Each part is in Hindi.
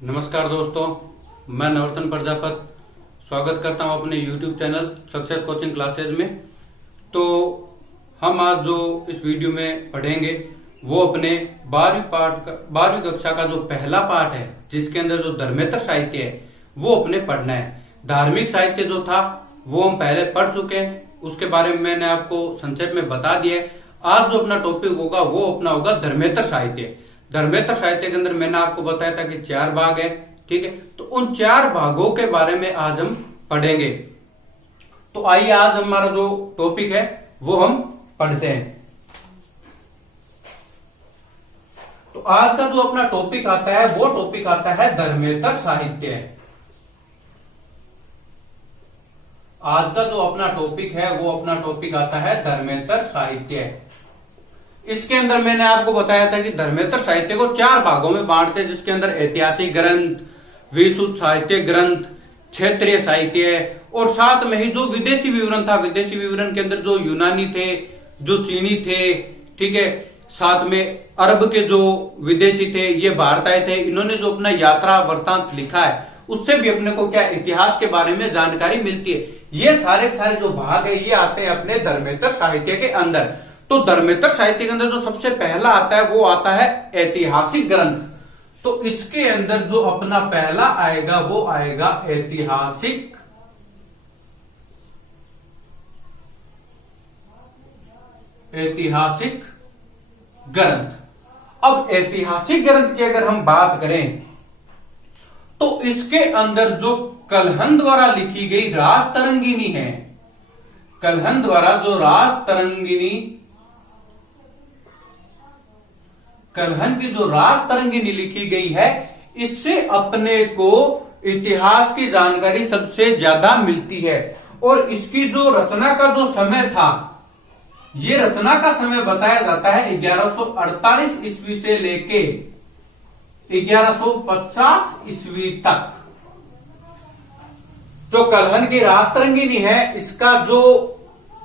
नमस्कार दोस्तों, मैं नवरत्न प्रजापत स्वागत करता हूं अपने YouTube channel success coaching classes में। तो हम आज जो इस वीडियो में पढ़ेंगे वो अपने 12वीं कक्षा का जो पहला पाठ है, जिसके अंदर जो धर्मेतर साहित्य है वो अपने पढ़ना है। धार्मिक साहित्य जो था वो हम पहले पढ़ चुके हैं, उसके बारे में मैंने आपको संक्षेप में बता दिया है। आज जो अपना टॉपिक होगा वो अपना होगा धर्मेतर साहित्य। धर्मेतर साहित्य के अंदर मैंने आपको बताया था कि 4 भाग है, ठीक है। तो उन 4 भागों के बारे में आज हम पढ़ेंगे। तो आइए आज हमारा जो टॉपिक है वो हम पढ़ते हैं। तो आज का जो अपना टॉपिक आता है वो टॉपिक आता है धर्मेतर साहित्य। आज का जो अपना टॉपिक है वो अपना टॉपिक आता है धर्मेतर साहित्य। इसके अंदर मैंने आपको बताया था कि धर्मेतर साहित्य को 4 भागों में बांटते हैं, जिसके अंदर ऐतिहासिक ग्रंथ, विशुद्ध साहित्य ग्रंथ, क्षेत्रीय साहित्य और साथ में ही जो विदेशी विवरण था। विदेशी विवरण के अंदर जो यूनानी थे, जो चीनी थे, ठीक है, साथ में अरब के जो विदेशी थे, ये भारत आए थे। इन्होंने जो अपना यात्रा वृत्तांत लिखा है उससे भी अपने को क्या इतिहास के बारे में जानकारी मिलती है। ये सारे जो भाग है ये आते हैं अपने धर्मेतर साहित्य के अंदर। तो धर्मेतर साहित्य के अंदर जो सबसे पहला आता है वो आता है ऐतिहासिक ग्रंथ। तो इसके अंदर जो अपना पहला आएगा वो आएगा ऐतिहासिक ग्रंथ। अब ऐतिहासिक ग्रंथ की अगर हम बात करें तो इसके अंदर जो कलहन द्वारा लिखी गई राज तरंगिनी है, कलहन द्वारा जो कलहन की जो राज तरंगिनी लिखी गई है, इससे अपने को इतिहास की जानकारी सबसे ज्यादा मिलती है। और इसकी जो रचना का जो समय था, ये रचना का समय बताया जाता है 1148 ईस्वी से लेके 1150 ईस्वी तक। जो कलहन की राज तरंगिनी है, इसका जो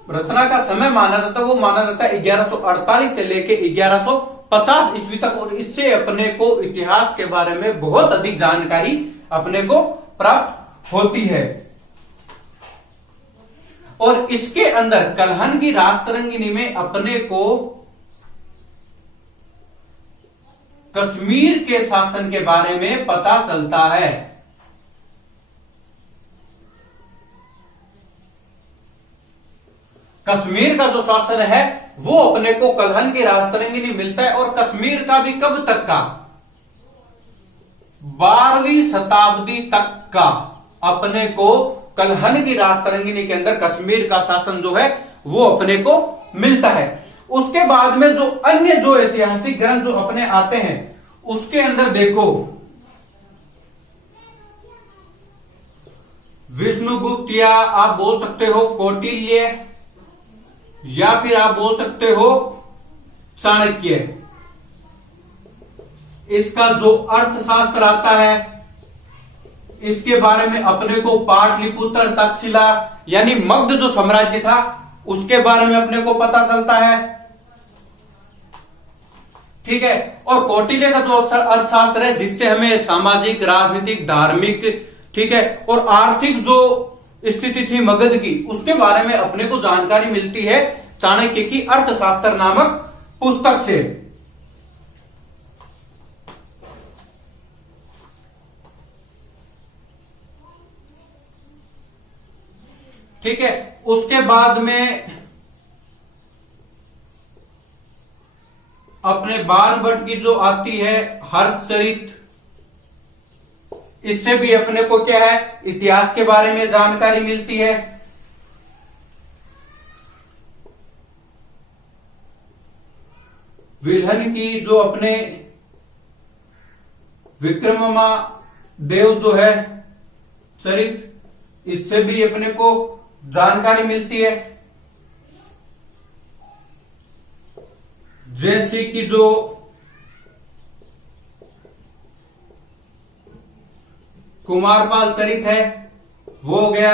रचना का समय माना जाता है वो माना जाता है 1148 से लेके 1150 ईस्वी तक। और इससे अपने को इतिहास के बारे में बहुत अधिक जानकारी अपने को प्राप्त होती है। और इसके अंदर कलहन की राज तरंगिनी में अपने को कश्मीर के शासन के बारे में पता चलता है। कश्मीर का जो शासन है वो अपने को कलहन की राज तरंगिनी मिलता है। और कश्मीर का भी कब तक का, 12वीं शताब्दी तक का अपने को कलहन की राज तरंगिनी के अंदर कश्मीर का शासन जो है वो अपने को मिलता है। उसके बाद में जो अन्य जो ऐतिहासिक ग्रंथ जो अपने आते हैं उसके अंदर देखो, विष्णुगुप्त या आप बोल सकते हो कौटिल्य, या फिर आप बोल सकते हो चाणक्य। इसका जो अर्थशास्त्र आता है इसके बारे में अपने को पाटलिपुत्र, तक्षशिला यानी मगध जो साम्राज्य था उसके बारे में अपने को पता चलता है, ठीक है। और कौटिल्य का जो अर्थशास्त्र है जिससे हमें सामाजिक, राजनीतिक, धार्मिक, ठीक है, और आर्थिक जो स्थिति थी मगध की उसके बारे में अपने को जानकारी मिलती है चाणक्य की अर्थशास्त्र नामक पुस्तक से। ठीक है। उसके बाद में अपने बाणभट्ट की जो आती है हर्षचरित, इससे भी अपने को क्या है इतिहास के बारे में जानकारी मिलती है। विल्हन की जो अपने विक्रममा देव जो है चरित, इससे भी अपने को जानकारी मिलती है। जैसे कि जो कुमारपाल चरित है वो हो गया।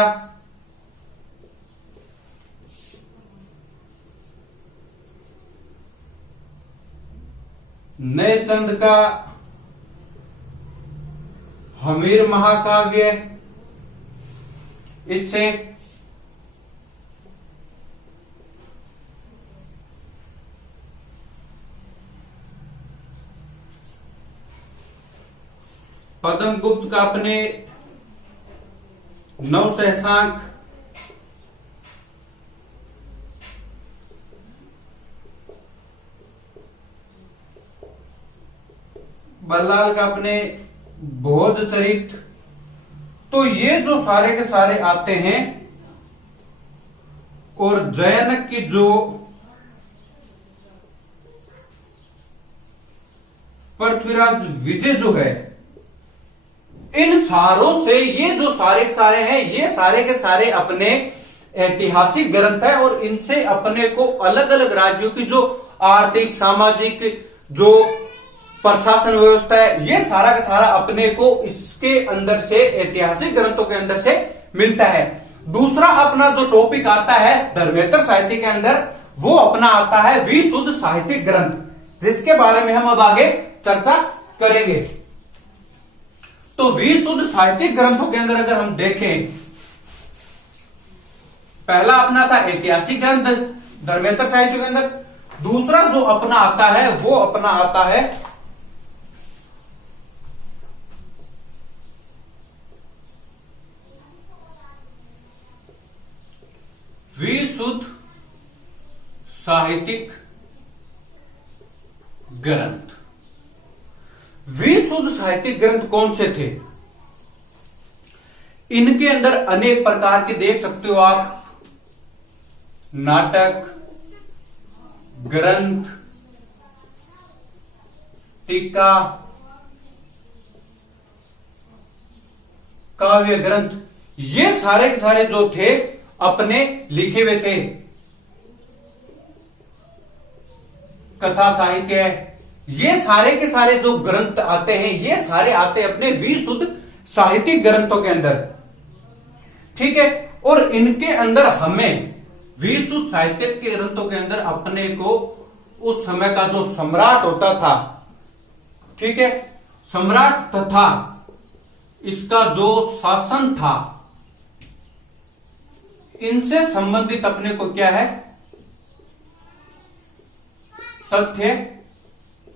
नए चंद का हमीर महाकाव्य, इससे पद्मगुप्त का अपने नवसहसांक, बल्लाल का अपने बोधचरित। तो ये जो सारे के सारे आते हैं, और जयनक की जो पृथ्वीराज विजय जो है, इन सारों से ये जो सारे के सारे हैं, ये सारे के सारे अपने ऐतिहासिक ग्रंथ है, और इनसे अपने को अलग अलग राज्यों की जो आर्थिक सामाजिक जो प्रशासन व्यवस्था है, ये सारा का सारा अपने को इसके अंदर से ऐतिहासिक ग्रंथों के अंदर से मिलता है। दूसरा अपना जो टॉपिक आता है धर्मेंद्र साहित्य के अंदर, वो अपना आता है विशुद्ध साहित्यिक ग्रंथ, जिसके बारे में हम अब आगे चर्चा करेंगे। तो विशुद्ध साहित्यिक ग्रंथों के अंदर अगर हम देखें, पहला अपना था ऐतिहासिक ग्रंथ धर्मेंद्र साहित्य के अंदर। दूसरा जो अपना आता है, वो अपना आता है विशुद्ध साहित्यिक ग्रंथ। विशुद्ध साहित्यिक ग्रंथ कौन से थे? इनके अंदर अनेक प्रकार के देख सकते हो आप, नाटक, ग्रंथ, टीका, काव्य ग्रंथ, ये सारे के सारे जो थे अपने लिखे हुए थे। कथा साहित्य, ये सारे के सारे जो ग्रंथ आते हैं, ये सारे आते हैं अपने विशुद्ध साहित्यिक ग्रंथों के अंदर, ठीक है। और इनके अंदर हमें विशुद्ध साहित्यिक के ग्रंथों के अंदर अपने को उस समय का जो सम्राट होता था, ठीक है, सम्राट तथा इसका जो शासन था, इनसे संबंधित अपने को क्या है, तथ्य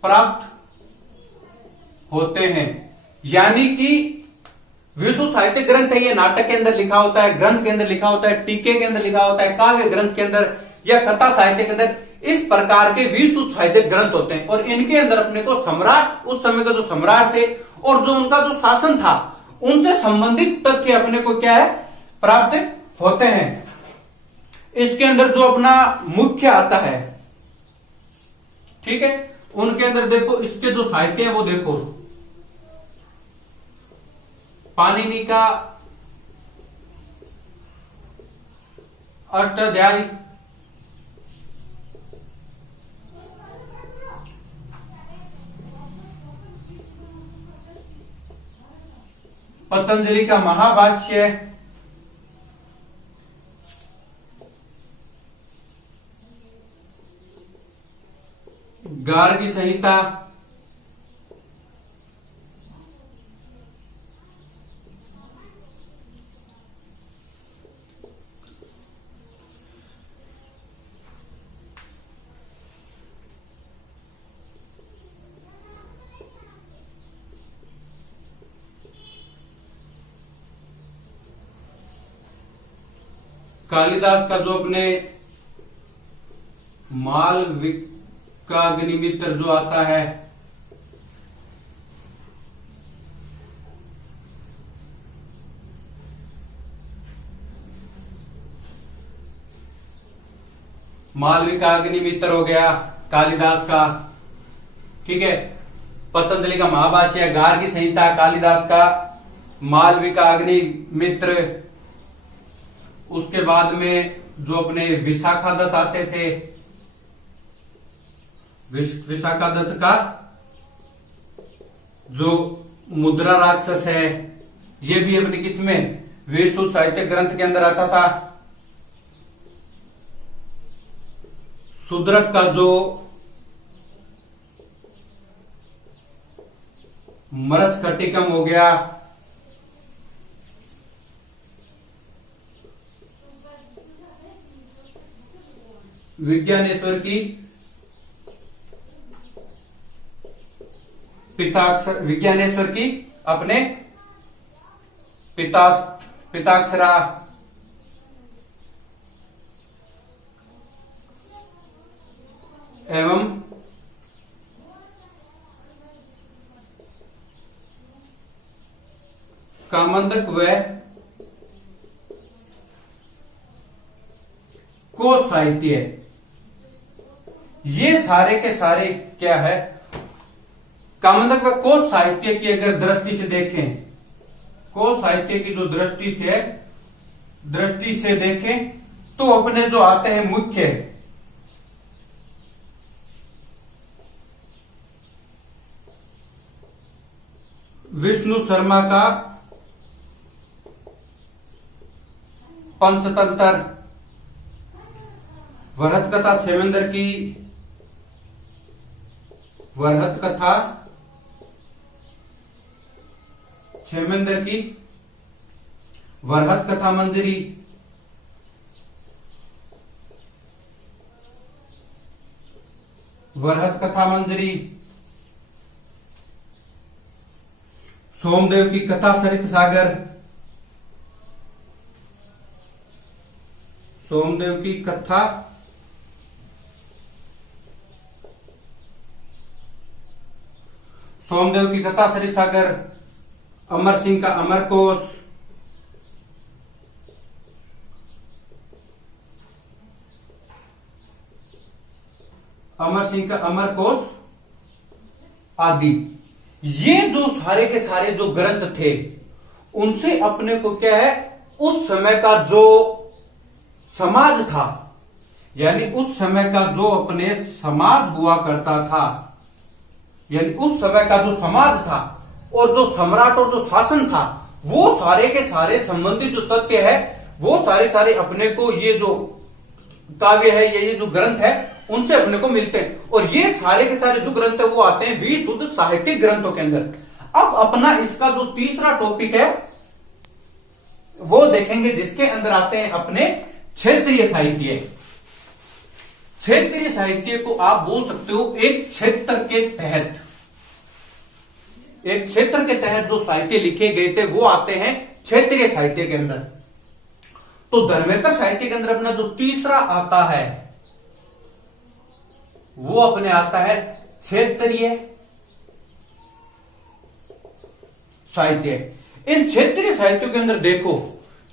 प्राप्त होते हैं। यानी कि विशुद्ध साहित्य ग्रंथ है, ये नाटक के अंदर लिखा होता है, ग्रंथ के अंदर लिखा होता है, टीके के अंदर लिखा होता है, काव्य ग्रंथ के अंदर या कथा साहित्य के अंदर, इस प्रकार के विशुद्ध साहित्य ग्रंथ होते हैं। और इनके अंदर अपने को सम्राट, उस समय का जो सम्राट थे और जो उनका जो शासन था, उनसे संबंधित तथ्य अपने को क्या है, प्राप्त होते हैं। इसके अंदर जो अपना मुख्य आता है, ठीक है, उनके अंदर देखो इसके जो साहित्य है वो देखो, पाणिनि का अष्टाध्यायी, पतंजलि का महाभाष्य, गार्गी संहिता, कालिदास का जो अपने मालविकाग्निमित्र जो आता है, मालविकाग्निमित्र हो गया कालिदास का, ठीक है। पतंजलि का महाभाष्य, गार्गी संहिता कालिदास का, मालविकाग्निमित्र, उसके बाद में जो अपने विशाखादत्त आते थे, विशाखादत्त का जो मुद्रा राक्षस है, ये भी अपने किसमें, विशुद्ध साहित्य ग्रंथ के अंदर आता था। शूद्रक का जो मरच कटिकम हो गया, विज्ञानेश्वर की विज्ञानेश्वर की अपने पिताक्षरा एवं कामंदक व कोश साहित्य, ये सारे के सारे क्या है, कामंदक व कोश साहित्य की अगर दृष्टि से देखें, कोश साहित्य की जो दृष्टि से देखें तो अपने जो आते हैं मुख्य, विष्णु शर्मा का पंचतंत्र, वरहत कथा क्षेमेंद्र की वरहत कथा क्षेमेंद्र की वरहत कथा मंजरी, वरहत कथा मंजरी, सोमदेव की कथा सरित सागर, सोमदेव की कथा सरित सागर, अमर सिंह का अमरकोश, अमर सिंह का अमरकोश आदि, ये जो सारे के सारे जो ग्रंथ थे उनसे अपने को क्या है, उस समय का जो समाज था, यानी उस समय का जो अपने समाज हुआ करता था, यानी उस समय का जो समाज था और जो सम्राट और जो शासन था, वो सारे के सारे संबंधित जो तथ्य है वो सारे सारे अपने को, ये जो काव्य है, ये जो ग्रंथ है उनसे अपने को मिलते हैं। और ये सारे के सारे जो ग्रंथ है वो आते हैं विशुद्ध साहित्यिक ग्रंथों के अंदर। अब अपना इसका जो तीसरा टॉपिक है वो देखेंगे, जिसके अंदर आते हैं अपने क्षेत्रीय साहित्य। क्षेत्रीय साहित्य को आप बोल सकते हो एक क्षेत्र के तहत, एक क्षेत्र के तहत जो साहित्य लिखे गए थे वो आते हैं क्षेत्रीय साहित्य के अंदर। तो धर्मेंद्र साहित्य के अंदर अपना जो तीसरा आता है वो अपने आता है क्षेत्रीय साहित्य। इन क्षेत्रीय साहित्यों के अंदर देखो,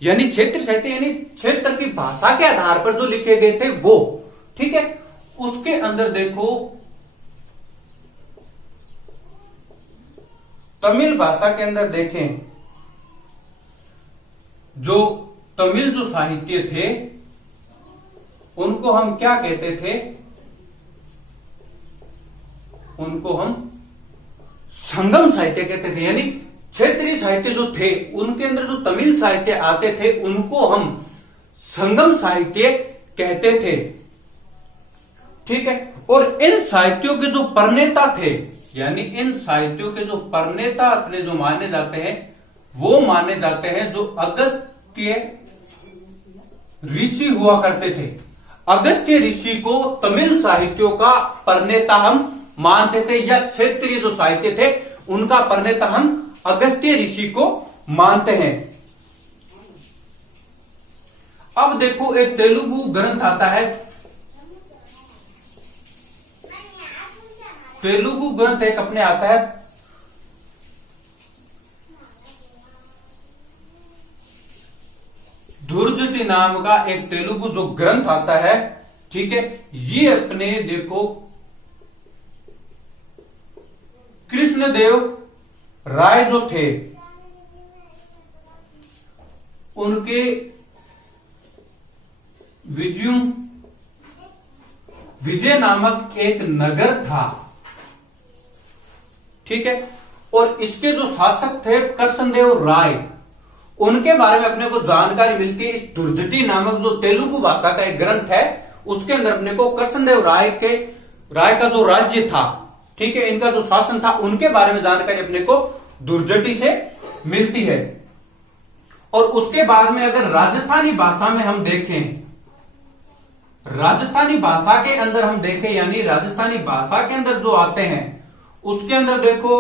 यानी क्षेत्रीय साहित्य यानी क्षेत्र की भाषा के आधार पर जो लिखे गए थे वो, ठीक है। उसके अंदर देखो तमिल भाषा के अंदर देखें, जो तमिल जो साहित्य थे उनको हम क्या कहते थे, उनको हम संगम साहित्य कहते थे। यानी क्षेत्रीय साहित्य जो थे उनके अंदर जो तमिल साहित्य आते थे उनको हम संगम साहित्य कहते थे, ठीक है। और इन साहित्यों के जो प्रणेता थे, यानी इन साहित्यों के जो प्रणेता अपने जो माने जाते हैं वो माने जाते हैं जो अगस्त्य ऋषि हुआ करते थे। अगस्त्य ऋषि को तमिल साहित्यों का प्रणेता हम मानते थे, या क्षेत्रीय जो साहित्य थे उनका प्रणेता हम अगस्त्य ऋषि को मानते हैं। अब देखो एक तेलुगु ग्रंथ आता है, तेलुगु ग्रंथ एक अपने आता है दुर्जटी नाम का एक तेलुगु जो ग्रंथ आता है, ठीक है। ये अपने देखो कृष्णदेव राय जो थे उनके विजय नामक एक नगर था, ठीक है। और इसके जो शासक थे कृष्णदेव राय, उनके बारे में अपने को जानकारी मिलती है इस दुर्जटी नामक जो तेलुगु भाषा का एक ग्रंथ है उसके अंदर अपने को कृष्णदेव राय का जो राज्य था, ठीक है, इनका जो शासन था उनके बारे में जानकारी अपने को दुर्जटी से मिलती है। और उसके बाद में अगर राजस्थानी भाषा में हम देखें राजस्थानी भाषा के अंदर हम देखें, यानी राजस्थानी भाषा के अंदर जो आते हैं उसके अंदर देखो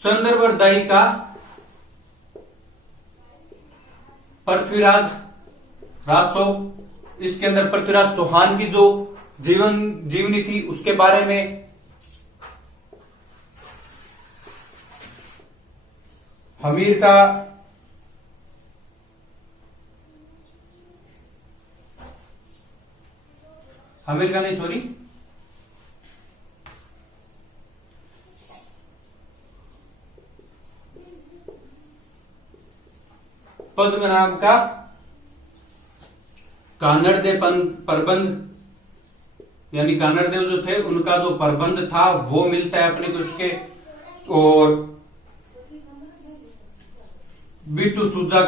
चंद्रवरदाई का पृथ्वीराज राजसो, इसके अंदर पृथ्वीराज चौहान की जो जीवनी थी उसके बारे में, हमीर का नहीं, सॉरी, पद्मनाभ का कानड़देव प्रबंध, यानी कानड़देव जो थे उनका जो प्रबंध था वो मिलता है अपने को उसके, और बीटू सूजा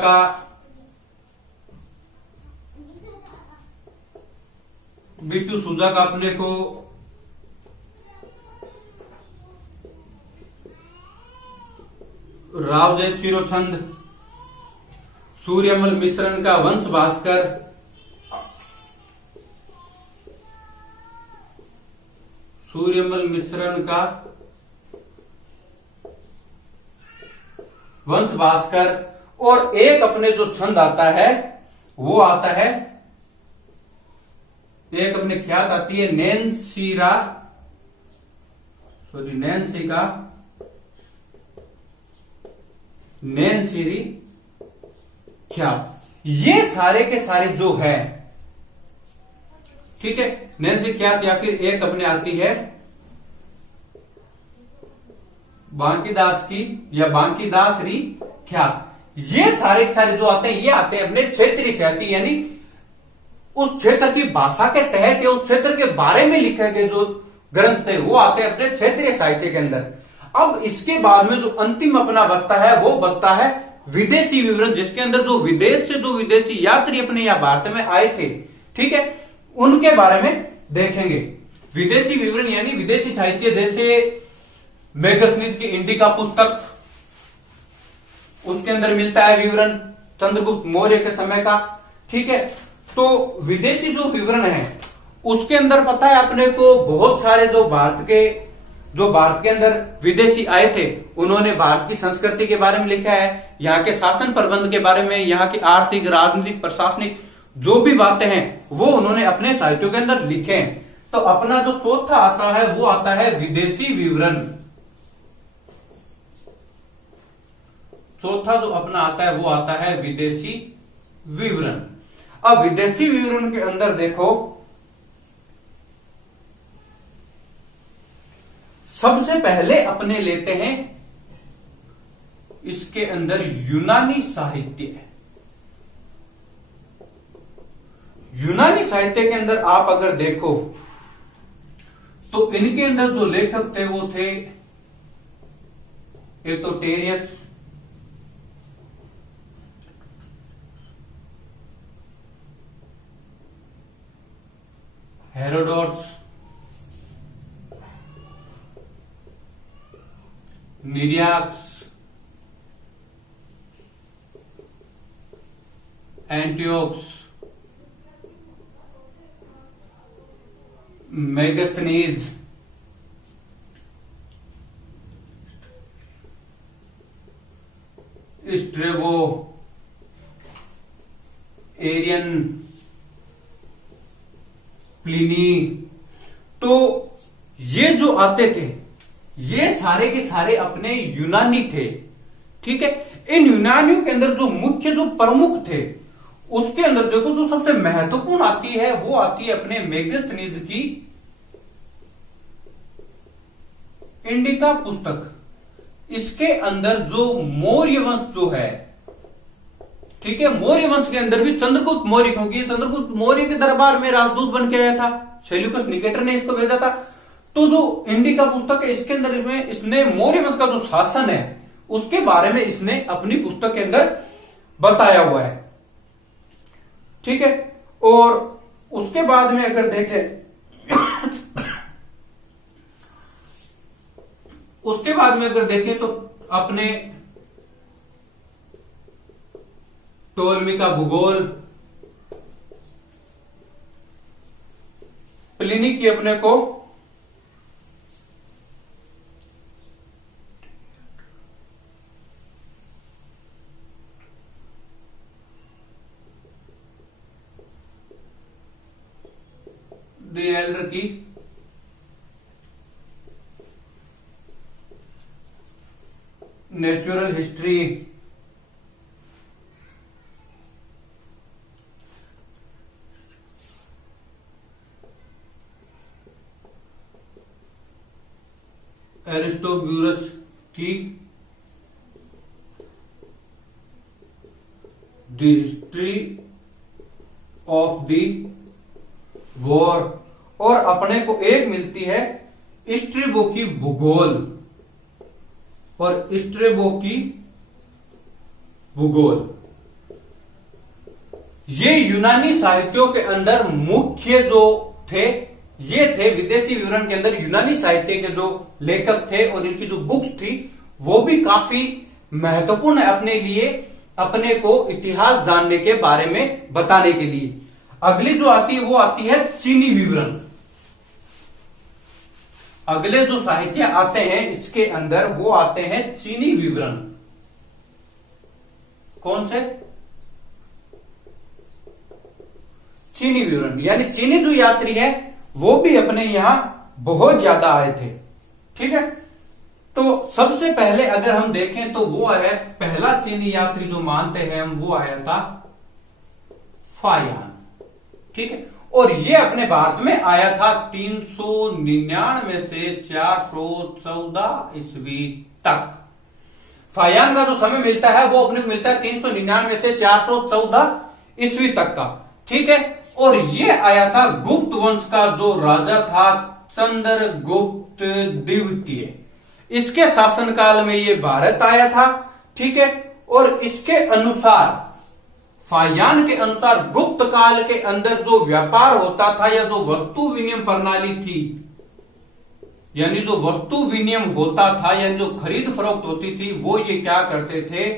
का अपने को रावजय शिरोछंद, सूर्यमल मिश्रण का वंश भास्कर, सूर्यमल मिश्रण का वंश भास्कर, और एक अपने जो छंद आता है वो आता है, एक अपने ख्यात आती है नैन्सी ख्यात। ये सारे के सारे जो है, ठीक है, नैन्सी ख्यात, या फिर एक अपने आती है बांकीदास की या बांकीदास री ख्यात। ये सारे के सारे जो आते हैं ये आते हैं अपने क्षेत्रीय साहित्य, यानी उस क्षेत्र की भाषा के तहत या उस क्षेत्र के बारे में लिखे गए जो ग्रंथ थे वो आते हैं अपने क्षेत्रीय साहित्य के अंदर। अब इसके बाद में जो अंतिम अपना बचता है वो बचता है विदेशी विवरण, जिसके अंदर जो विदेश से जो विदेशी यात्री अपने यहाँ भारत में आए थे, ठीक है, उनके बारे में देखेंगे। विदेशी विवरण यानी विदेशी साहित्य, जैसे मेगस्नीज की इंडिका पुस्तक, उसके अंदर मिलता है विवरण चंद्रगुप्त मौर्य के समय का, ठीक है। तो विदेशी जो विवरण है उसके अंदर पता है अपने को बहुत सारे जो भारत के अंदर विदेशी आए थे उन्होंने भारत की संस्कृति के बारे में लिखा है, यहाँ के शासन प्रबंध के बारे में, यहाँ की आर्थिक, राजनीतिक, प्रशासनिक जो भी बातें हैं वो उन्होंने अपने साहित्यों के अंदर लिखे हैं। तो अपना जो चौथा आता है वो आता है विदेशी विवरण। चौथा जो अपना आता है वो आता है विदेशी विवरण। अब विदेशी विवरण के अंदर देखो, सबसे पहले अपने लेते हैं इसके अंदर यूनानी साहित्य है। यूनानी साहित्य के अंदर आप अगर देखो तो इनके अंदर जो लेखक थे वो थे एक तो टेरियस, Herodotus, Nearchus, Antiochus, Megasthenes, Strabo, Arrian, Pliny. तो ये जो आते थे ये सारे के सारे अपने यूनानी थे, ठीक है। इन यूनानियों के अंदर जो मुख्य जो प्रमुख थे उसके अंदर देखो जो सबसे महत्वपूर्ण आती है वो आती है अपने मेगस्थनीज की इंडिका पुस्तक। इसके अंदर जो मौर्य वंश जो है, ठीक है, मौर्य वंश के अंदर भी चंद्रगुप्त मौर्य, क्योंकि चंद्रगुप्त मौर्य के दरबार में राजदूत बन के आया था, सेल्यूकस निकेटर ने इसको भेजा था। तो जो इंडिका पुस्तक है इसके अंदर में इसने मौर्य वंश का जो शासन है उसके बारे में इसने अपनी पुस्तक के अंदर बताया हुआ है, ठीक है। और उसके बाद में अगर देखें उसके बाद में अगर देखें तो अपने टोलमी का भूगोल, प्लिनी की अपने को द एल्डर की नेचुरल हिस्ट्री एरिस्टोब्यूरस की the history of the war, और अपने को एक मिलती है स्ट्रेबो की भूगोल, और स्ट्रेबो की भूगोल। ये यूनानी साहित्यों के अंदर मुख्य जो थे, ये थे विदेशी विवरण के अंदर यूनानी साहित्य के जो लेखक थे, और इनकी जो बुक्स थी वो भी काफी महत्वपूर्ण है अपने लिए, अपने को इतिहास जानने के बारे में बताने के लिए। अगली जो आती है वो आती है चीनी विवरण। अगले जो साहित्य आते हैं इसके अंदर वो आते हैं चीनी विवरण। कौन से? चीनी विवरण, यानी चीनी जो यात्री है वो भी अपने यहां बहुत ज्यादा आए थे। ठीक है, तो सबसे पहले अगर हम देखें तो वो है पहला चीनी यात्री जो मानते हैं हम, वो आया था फायान। ठीक है, और ये अपने भारत में आया था 399 से 414 ईस्वी तक। फायान का जो समय मिलता है वो अपने को मिलता है 399 से 414 ईस्वी तक का। ठीक है, और ये आया था गुप्त वंश का जो राजा था चंद्रगुप्त द्वितीय, इसके शासनकाल में ये भारत आया था। ठीक है, और इसके अनुसार, फायान के अनुसार गुप्त काल के अंदर जो व्यापार होता था या जो वस्तु विनिमय प्रणाली थी, यानी जो वस्तु विनिमय होता था यानी जो खरीद फरोख्त होती थी, वो ये क्या करते थे,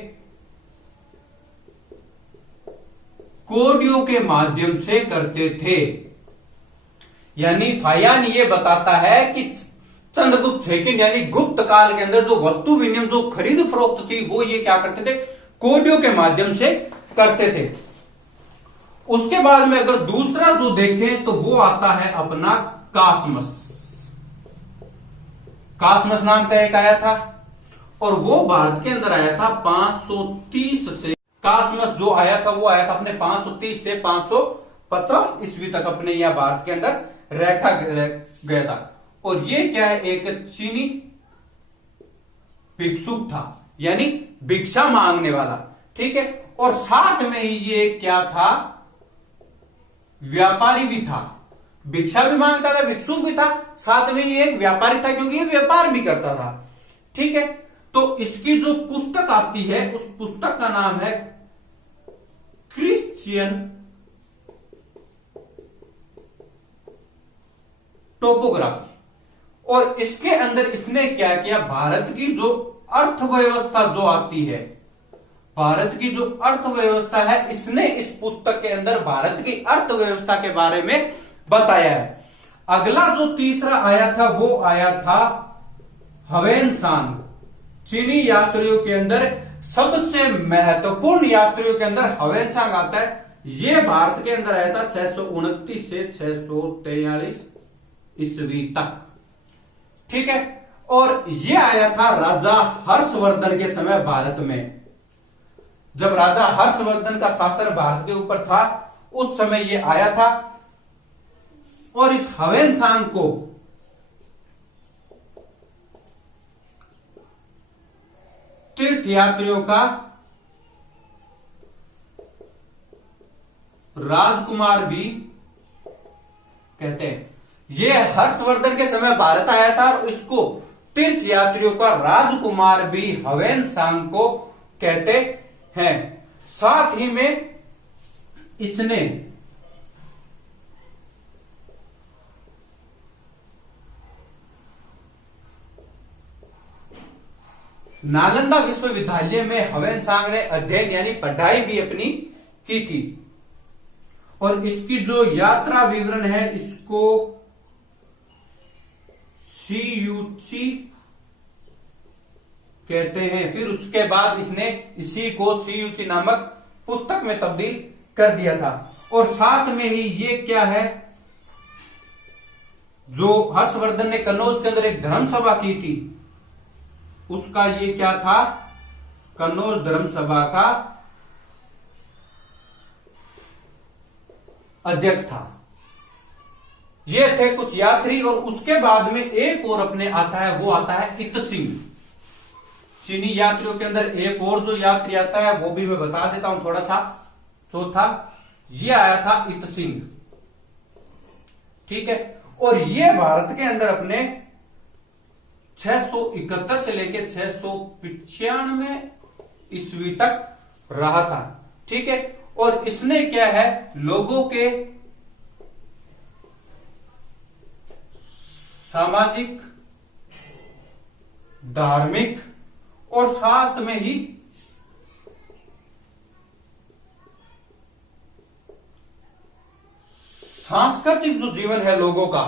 कोडियों के माध्यम से करते थे। यानी फायान ये बताता है कि चंद्रगुप्त सेकंड यानी गुप्त काल के अंदर जो वस्तु विनिमय जो खरीद फरोख्त थी वो ये क्या करते थे, कोडियों के माध्यम से करते थे। उसके बाद में अगर दूसरा जो देखें तो वो आता है अपना कासमस। कासमस नाम का एक आया था और वो भारत के अंदर आया था 530 से। कासमस जो आया था वो आया था अपने 530 से 550 ईस्वी तक अपने यहां भारत के अंदर रखा गया था। और ये क्या है, एक चीनी भिक्षुक था, यानी भिक्षा मांगने वाला। ठीक है, और साथ में ही ये क्या था, व्यापारी भी था। भिक्षा भी मांगता था, भिक्षुक भी था, साथ में ये एक व्यापारी था क्योंकि ये व्यापार भी करता था। ठीक है, तो इसकी जो पुस्तक आती है उस पुस्तक का नाम है क्रिश्चियन टोपोग्राफी। और इसके अंदर इसने क्या किया, भारत की जो अर्थव्यवस्था जो आती है, भारत की जो अर्थव्यवस्था है, इसने इस पुस्तक के अंदर भारत की अर्थव्यवस्था के बारे में बताया है। अगला जो तीसरा आया था वो आया था ह्वेनसांग। चीनी यात्रियों के अंदर सबसे महत्वपूर्ण यात्रियों के अंदर ह्वेनसांग आता है। ये भारत के अंदर आया था 629 से 643 ईस्वी तक। ठीक है, और ये आया था राजा हर्षवर्धन के समय भारत में। जब राजा हर्षवर्धन का शासन भारत के ऊपर था उस समय ये आया था। और इस ह्वेनसांग को तीर्थयात्रियों का राजकुमार भी कहते हैं। ये हर्षवर्धन के समय भारत आया था और इसको तीर्थयात्रियों का राजकुमार भी ह्वेनसांग को कहते हैं। साथ ही में इसने नालंदा विश्वविद्यालय में ह्वेनसांग ने अध्ययन यानी पढ़ाई भी अपनी की थी। और इसकी जो यात्रा विवरण है इसको सीयूची कहते हैं। फिर उसके बाद इसने इसी को सीयूची नामक पुस्तक में तब्दील कर दिया था। और साथ में ही ये क्या है, जो हर्षवर्धन ने कन्नौज के अंदर एक धर्म सभा की थी, उसका ये क्या था, कन्नौज धर्म सभा का अध्यक्ष था। ये थे कुछ यात्री। और उसके बाद में एक और अपने आता है, वो आता है इत सिंह। चीनी यात्रियों के अंदर एक और जो यात्री आता है वो भी मैं बता देता हूं थोड़ा सा। चौथा ये आया था इत सिंह, ठीक है। और ये भारत के अंदर अपने 671 से लेकर 695 ईस्वी तक रहा था, ठीक है। और इसने क्या है, लोगों के सामाजिक, धार्मिक और साथ में ही सांस्कृतिक जो जीवन है लोगों का,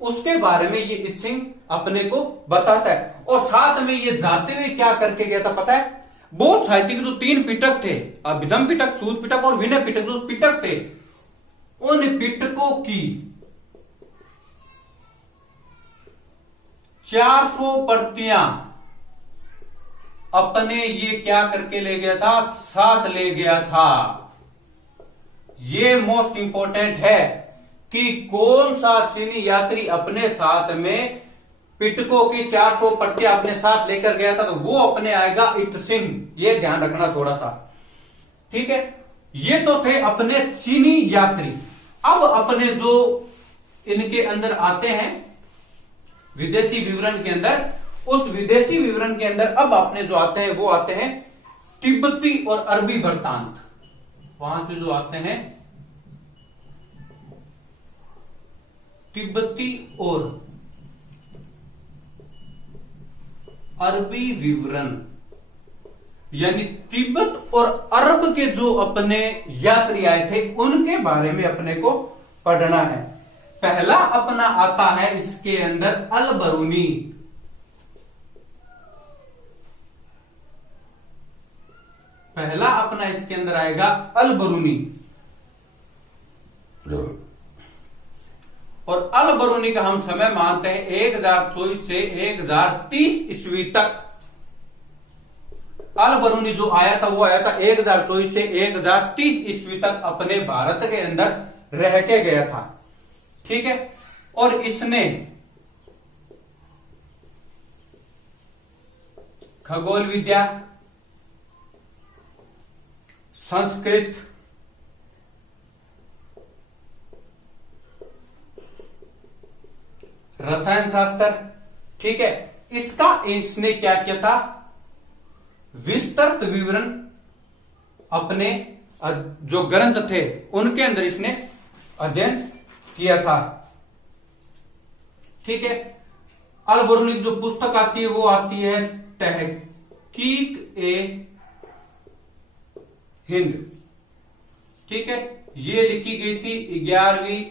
उसके बारे में ये इत सिंह अपने को बताता है। और साथ में ये जाते हुए क्या करके गया था पता है, बौद्ध साहित्य के जो 3 पिटक थे, अभिधम पिटक, सूत पिटक और विनय पिटक, जो पिटक थे, उन पिटकों की 400 प्रतियां अपने ये क्या करके ले गया था, साथ ले गया था। ये मोस्ट इंपॉर्टेंट है कि कौन सा चीनी यात्री अपने साथ में पिटकों की 400 प्रतियां अपने साथ लेकर गया था, तो वो अपने आएगा इत सिंह। ये ध्यान रखना थोड़ा सा, ठीक है। ये तो थे अपने चीनी यात्री। अब अपने जो इनके अंदर आते हैं विदेशी विवरण के अंदर, उस विदेशी विवरण के अंदर अब अपने जो आते हैं वो आते हैं तिब्बती और अरबी वृत्तांत। 5 जो आते हैं तिब्बती और अरबी विवरण, यानी तिब्बत और अरब के जो अपने यात्री आए थे उनके बारे में अपने को पढ़ना है। पहला अपना आता है इसके अंदर अल बरूनी। पहला अपना इसके अंदर आएगा अल बरूनी। और अल बरूनी का हम समय मानते हैं 1024 से 1030 ईस्वी तक। अल बरूनी जो आया था वो आया था 1024 से 1030 ईस्वी तक अपने भारत के अंदर रह के गया था, ठीक है। और इसने खगोल विद्या, संस्कृत, रसायन शास्त्र, ठीक है, इसका इसने क्या किया था, विस्तृत विवरण अपने जो ग्रंथ थे उनके अंदर इसने अध्ययन किया था, ठीक है। अल बरूनी की जो पुस्तक आती है वो आती है तहकीक ए हिंद, ठीक है। ये लिखी गई थी 11वीं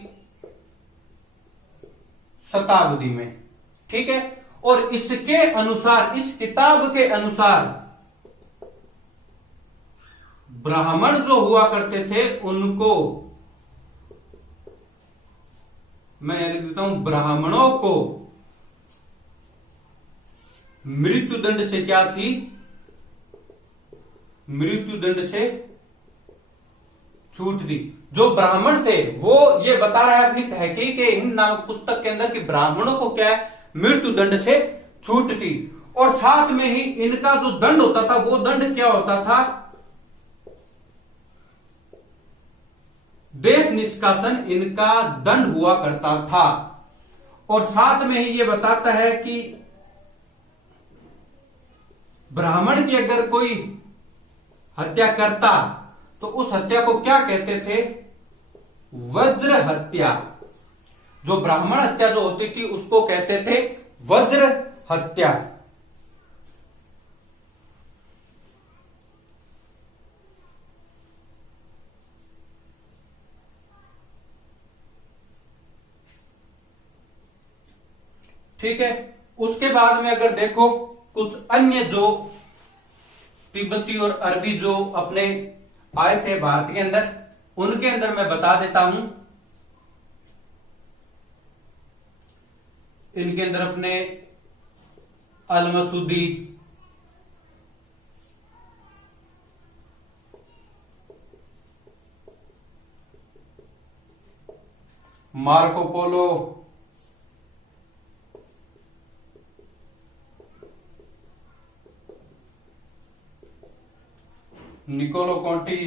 शताब्दी में, ठीक है। और इसके अनुसार, इस किताब के अनुसार ब्राह्मण जो हुआ करते थे उनको, मैं लिख देता हूं, ब्राह्मणों को मृत्युदंड से क्या थी, मृत्युदंड से छूट दी। जो ब्राह्मण थे वो ये बता रहा है अपनी तहकीक हिंद नामक पुस्तक के अंदर कि ब्राह्मणों को क्या है, मृत्युदंड से छूट थी। और साथ में ही इनका जो दंड होता था वो दंड क्या होता था, देश निष्कासन इनका दंड हुआ करता था। और साथ में ही ये बताता है कि ब्राह्मण की अगर कोई हत्या करता तो उस हत्या को क्या कहते थे, वज्र हत्या। जो ब्राह्मण हत्या जो होती थी उसको कहते थे वज्र हत्या। ठीक है। उसके बाद में अगर देखो कुछ अन्य जो तिब्बती और अरबी जो अपने आए थे भारत के अंदर, उनके अंदर मैं बता देता हूं। इनके अंदर अपने Al Masudi, Marco Polo, Niccolo Conti,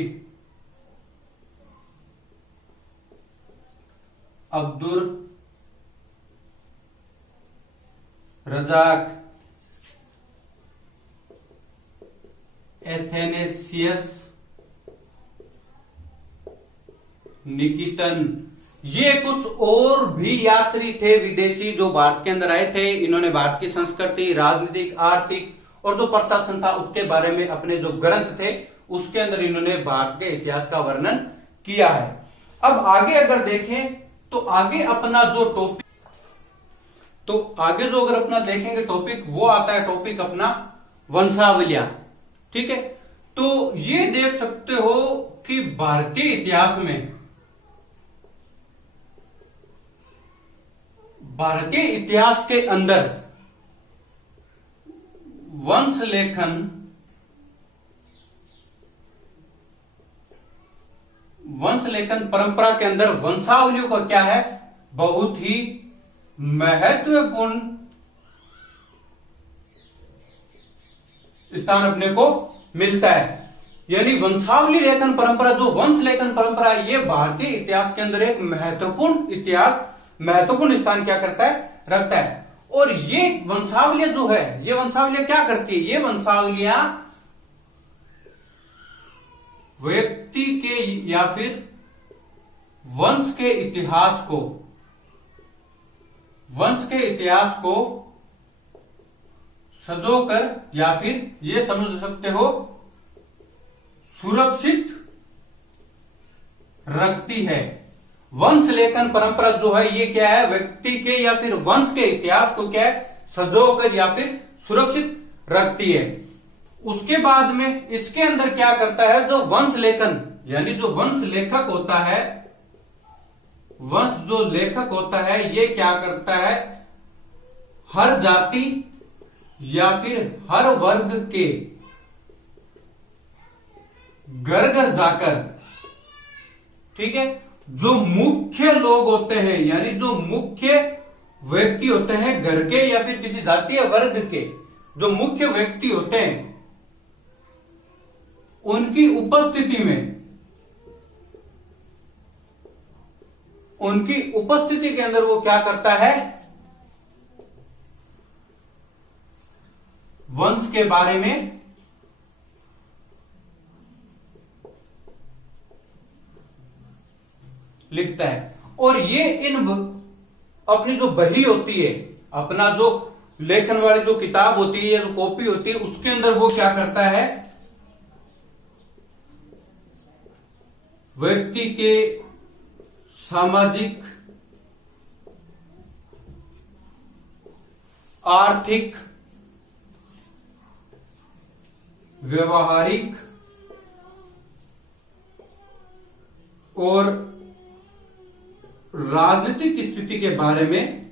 Abdul Razzaq, Athanasius, Nikitin, ये कुछ और भी यात्री थे विदेशी जो भारत के अंदर आए थे। इन्होंने भारत की संस्कृति, राजनीतिक, आर्थिक और जो प्रशासन था उसके बारे में अपने जो ग्रंथ थे उसके अंदर इन्होंने भारत के इतिहास का वर्णन किया है। अब आगे अगर देखें तो आगे अपना जो टॉपिक, तो आगे जो अगर अपना देखेंगे टॉपिक, वो आता है टॉपिक अपना वंशावलियां। ठीक है, तो ये देख सकते हो कि भारतीय इतिहास में, भारतीय इतिहास के अंदर वंश लेखन परंपरा के अंदर वंशावलियों का क्या है, बहुत ही महत्वपूर्ण स्थान अपने को मिलता है। यानी वंशावली लेखन परंपरा, जो वंश लेखन परंपरा है, ये भारतीय इतिहास के अंदर एक महत्वपूर्ण स्थान क्या करता है, रखता है। और ये वंशावलियां जो है, ये वंशावलियां क्या करती है, ये वंशावलियां व्यक्ति के या फिर वंश के इतिहास को सजोकर, या फिर ये समझ सकते हो सुरक्षित रखती है। वंश लेखन परंपरा जो है ये क्या है, व्यक्ति के या फिर वंश के इतिहास को क्या है, सजोकर या फिर सुरक्षित रखती है। उसके बाद में इसके अंदर क्या करता है, जो वंश लेखन, यानी जो वंश लेखक होता है, वंश जो लेखक होता है, ये क्या करता है, हर जाति या फिर हर वर्ग के घर घर जाकर, ठीक है, जो मुख्य लोग होते हैं, यानी जो मुख्य व्यक्ति होते हैं घर के या फिर किसी जाति या वर्ग के जो मुख्य व्यक्ति होते हैं, उनकी उपस्थिति के अंदर वो क्या करता है, वंश के बारे में लिखता है। और ये अपनी जो बही होती है, अपना जो लेखन वाली जो किताब होती है या जो कॉपी होती है, उसके अंदर वो क्या करता है, व्यक्ति के सामाजिक, आर्थिक, व्यवहारिक और राजनीतिक स्थिति के बारे में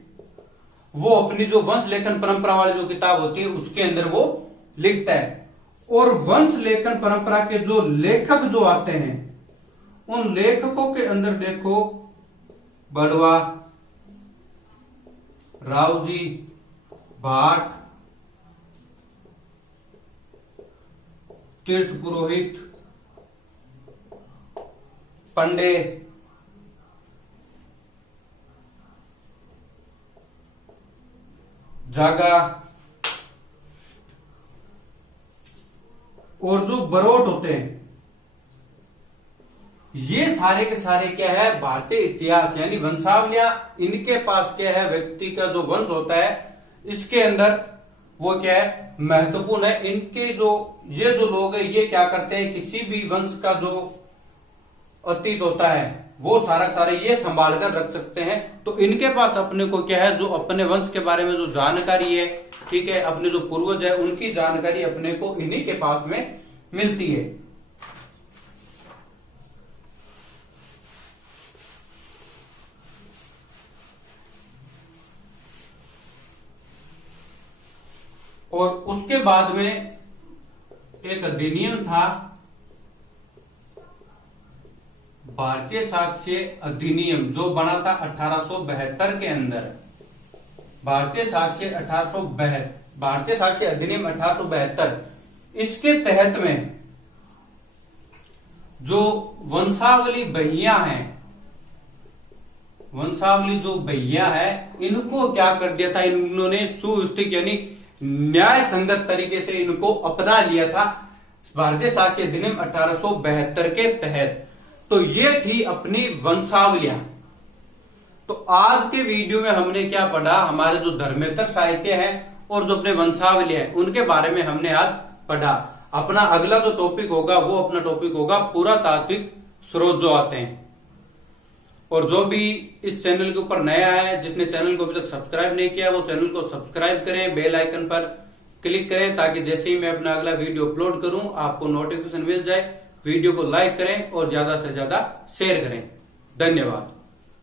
वो अपनी जो वंश लेखन परंपरा वाली जो किताब होती है उसके अंदर वो लिखता है। और वंश लेखन परंपरा के जो लेखक जो आते हैं, उन लेखकों के अंदर देखो बड़वा, रावजी, भाट, तीर्थ पुरोहित, पंडे, जागा और जो बरोट होते हैं, ये सारे के सारे क्या है, भारतीय इतिहास यानी वंशावलियां, इनके पास क्या है, व्यक्ति का जो वंश होता है इसके अंदर वो क्या है, महत्वपूर्ण है। इनके ये जो लोग है ये क्या करते हैं, किसी भी वंश का जो अतीत होता है वो सारा सारे ये संभाल कर रख सकते हैं। तो इनके पास अपने को क्या है, जो अपने वंश के बारे में जो जानकारी है, ठीक है, अपने जो पूर्वज है उनकी जानकारी अपने को इन्हीं के पास में मिलती है। और उसके बाद में एक अधिनियम था, भारतीय साक्ष्य अधिनियम, जो बना था 1872 के अंदर। भारतीय साक्ष्य अधिनियम 1872, इसके तहत में जो वंशावली जो बहिया है, इनको क्या कर दिया था, इन्होंने सुव्यवस्थित यानी न्याय संगत तरीके से इनको अपना लिया था भारतीय साक्ष्य अधिनियम 1872 के तहत। तो ये थी अपनी वंशावलियां। तो आज के वीडियो में हमने क्या पढ़ा, हमारे जो धर्मेतर साहित्य है और जो अपने वंशावली है उनके बारे में हमने आज पढ़ा। अपना अगला जो टॉपिक होगा वो अपना टॉपिक होगा पुरातात्विक स्रोत जो आते हैं। और जो भी इस चैनल के ऊपर नया है, जिसने चैनल को अभी तक सब्सक्राइब नहीं किया, वो चैनल को सब्सक्राइब करें, बेल आइकन पर क्लिक करें, ताकि जैसे ही मैं अपना अगला वीडियो अपलोड करूं आपको नोटिफिकेशन मिल जाए। वीडियो को लाइक करें और ज्यादा से ज्यादा शेयर करें। धन्यवाद।